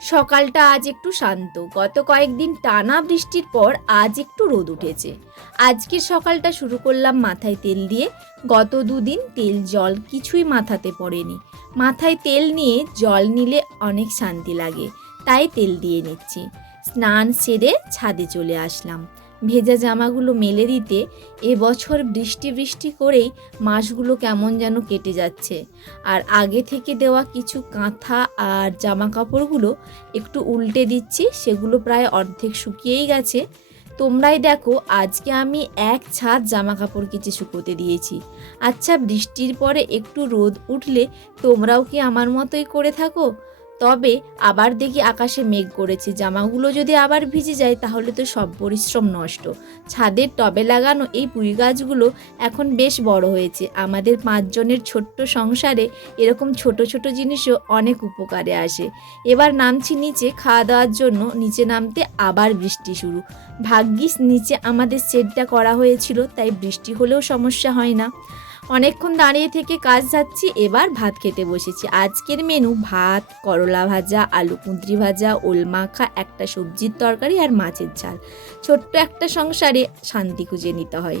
সকালটা আজ একটু শান্ত। গত কয়েকদিন টানা বৃষ্টির পর আজ একটু রোদ উঠেছে। আজকের সকালটা শুরু করলাম মাথায় তেল দিয়ে। গত দুদিন তেল জল কিছুই মাথাতে পড়েনি। মাথায় তেল নিয়ে জল নিলে অনেক শান্তি লাগে, তাই তেল দিয়ে নিচ্ছি। স্নান সেরে ছাদে চলে আসলাম ভেজা জামাগুলো মেলে দিতে। এবছর বৃষ্টি বৃষ্টি করেই মাসগুলো কেমন যেন কেটে যাচ্ছে। আর আগে থেকে দেওয়া কিছু কাঁথা আর জামা কাপড়গুলো একটু উল্টে দিচ্ছি, সেগুলো প্রায় অর্ধেক শুকিয়েই গেছে। তোমরাই দেখো, আজকে আমি এক ছাদ জামা কাপড় কেচে শুকোতে দিয়েছি। আচ্ছা, বৃষ্টির পরে একটু রোদ উঠলে তোমরাও কি আমার মতোই করে থাকো? তবে আবার দেখি আকাশে মেঘ করেছে, জামাগুলো যদি আবার ভিজে যায় তাহলে তো সব পরিশ্রম নষ্ট। ছাদের টবে লাগানো এই পুঁই গাছগুলো এখন বেশ বড় হয়েছে। আমাদের 5 জনের ছোট্ট সংসারে এরকম ছোট ছোট জিনিসও অনেক উপকারে আসে। এবার নামছি নিচে খাওয়া দাওয়ার জন্য। নিচে নামতে আবার বৃষ্টি শুরু। ভাগ্যিস নিচে আমাদের শেডটা করা হয়েছিল, তাই বৃষ্টি হলেও সমস্যা হয় না। অনেকক্ষণ দাঁড়িয়ে থেকে কাজ যাচ্ছি, এবার ভাত খেতে বসেছি। আজকের মেনু ভাত, করলা ভাজা, আলু কুঁদরি ভাজা, ওল মাখা, একটা সবজির তরকারি আর মাছের ঝাল। ছোট্ট একটা সংসারে শান্তি খুঁজে নিতে হয়।